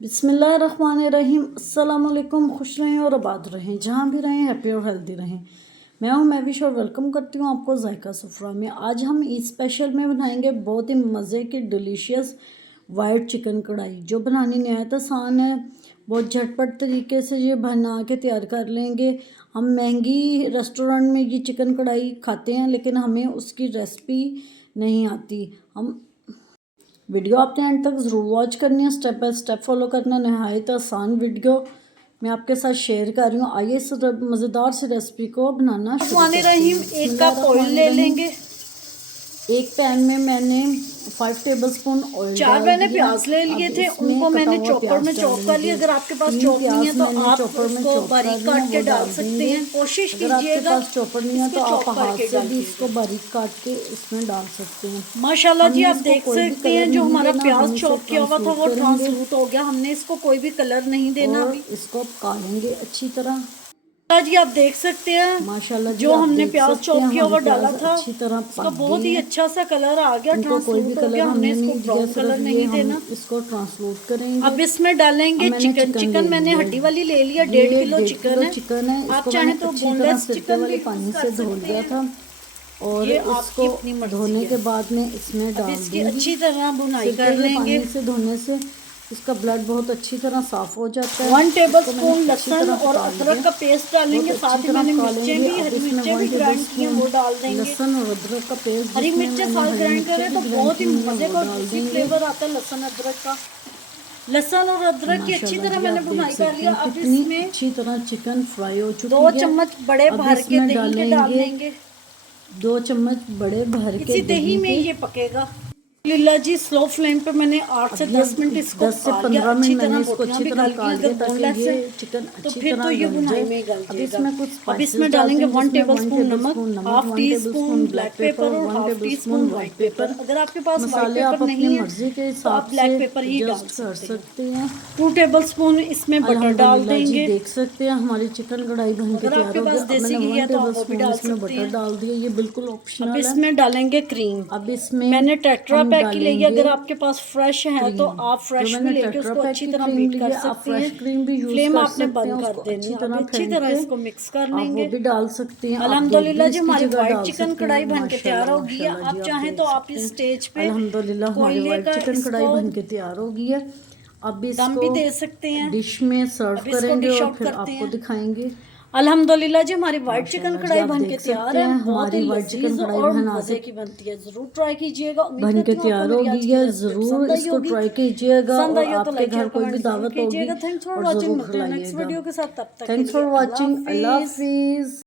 बिस्मिल्लाहिर्रहमानिर्रहीम। अस्सलाम वालेकुम। खुश रहें और आबाद रहें, जहाँ भी रहें हैप्पी और हेल्दी रहें। मैं हूँ महविश और वेलकम करती हूँ आपको जायका सुफ्रा में। आज हम ईद स्पेशल में बनाएंगे बहुत ही मज़े की डिलीशियस वाइट चिकन कढ़ाई, जो बनानी नहायत आसान है। बहुत झटपट तरीके से ये बना के तैयार कर लेंगे। हम महंगी रेस्टोरेंट में ये चिकन कढ़ाई खाते हैं, लेकिन हमें उसकी रेसिपी नहीं आती। हम वीडियो आपने एंड तक ज़रूर वॉच करनी है, स्टेप बाय स्टेप फॉलो करना। नहायत आसान वीडियो मैं आपके साथ शेयर कर रही हूँ। आइए इस मज़ेदार सी रेसिपी को बनाना शुरू करते हैं। एक कप ऑयल ले लेंगे। एक पैन में मैंने 5 टेबलस्पून ऑयल 4 मैंने प्याज ले लिए थे, उनको मैंने चॉपर में चॉप कर लिया। अगर आपके पास चॉप नहीं है तो आप उसको बारीक काट के डाल सकते हैं। कोशिश कीजिएगा चॉपर नहीं है तो आप हाथ से भी इसको बारीक काट के इसमें डाल सकते हैं। माशाल्लाह जी, आप देख सकते हैं जो हमारा प्याज चॉप किया हुआ था वो ट्रांसलूट हो गया। हमने इसको कोई भी कलर नहीं देना अभी। इसको काटेंगे अच्छी तरह। जी आप देख सकते हैं माशाल्लाह जो हमने प्याज चॉप किया हुआ डाला था, अच्छी तरह इसका बहुत ही अच्छा सा कलर आ गया, ट्रांसलूट हो गया। हमने इसको ब्राउन कलर नहीं देना, इसको ट्रांसलूट करेंगे। अब इसमें डालेंगे चिकन मैंने हड्डी वाली ले लिया, 1.5 किलो चिकन है। आप चाहें तो बोनलेस चिकन भी पानी से धो लिया था और इसको धोने के बाद में इसमें डाल इसकी अच्छी तरह भुनाई कर लेंगे। पानी से धोने से इसका ब्लड बहुत अच्छी तरह साफ हो जाता है। 1 टेबलस्पून लहसुन और अदरक का पेस्ट डालेंगे। साथ ही मैंने मिर्चें भी, हरी मिर्चें भी ग्राइंड की हैं, वो डाल देंगे। लहसुन और अदरक का पेस्ट, हरी मिर्चें साथ ग्राइंड करें तो बहुत ही मजे का जूसी फ्लेवर आता है लहसुन अदरक का। लहसुन और अदरक की अच्छी तरह मैंने भुनाई कर लिया। अब इसमें अच्छी तरह चिकन फ्राई हो चुकी है। 2 चम्मच बड़े भर के दही के डाल देंगे। 2 चम्मच बड़े भर के इसी दही में ये पकेगा। लीला जी स्लो फ्लेम पे मैंने 8 से 10 मिनट इसको 10 से 15 मिनट मैंने इसको अच्छी तरह काट दिया ताकि ये चिकन अच्छी तरह ये भुनाई में गल जाएगा। अब इसमें डालेंगे 1 टेबलस्पून नमक, half teaspoon black pepper और half teaspoon white pepper. अगर आपके पास व्हाइट पेपर नहीं है तो आप ब्लैक पेपर ही डाल सकते हैं। 2 टेबलस्पून इसमें बटर डाल देंगे। देख सकते हैं हमारी चिकन कढ़ाई बन के तैयार हो गई। देसी घी है तो आप वो भी डाल सकते हैं। बटर डाल दिए, ये बिल्कुल ऑप्शनल है। अब इसमें डालेंगे क्रीम। अब इसमें मैंने टेट्रा पैक की ली है, अगर आपके पास फ्रेश है तो आप फ्रेश भी लेके उसको अच्छी तरह बीट कर सकते हैं। फ्लेम आपने बंद कर देनी है। अच्छी तरह इसको मिक्स कर लेंगे। वो भी डाल सकते हैं। अल्हम्दुलिल्लाह जी हमारी वाइट चिकन कढ़ाई बन के तैयार हो गई है। आप चाहें तो आप इस स्टेज पे अल्हम्दुलिल्लाह हमारी वाइट चिकन कढ़ाई बन के तैयार हो गई है। अब दम भी दे सकते हैं, डिश में सर्व करेंगे और फिर आपको दिखाएंगे। अल्हम्दुलिल्लाह जी हमारी वाइट चिकन कढ़ाई बन के तैयार है। हमारी वाइट चिकन कढ़ाई और मजे की बनती है, जरूर ट्राई कीजिएगा। बन के तैयार होगी है, जरूर इसको ट्राई कीजिएगा। और आपके घर कोई भी दावत होगी थैंक्स फॉर वॉचिंग। मिलते हैं नेक्स्ट वीडियो के साथ, तब तक thanks for watching. Allah Hafiz.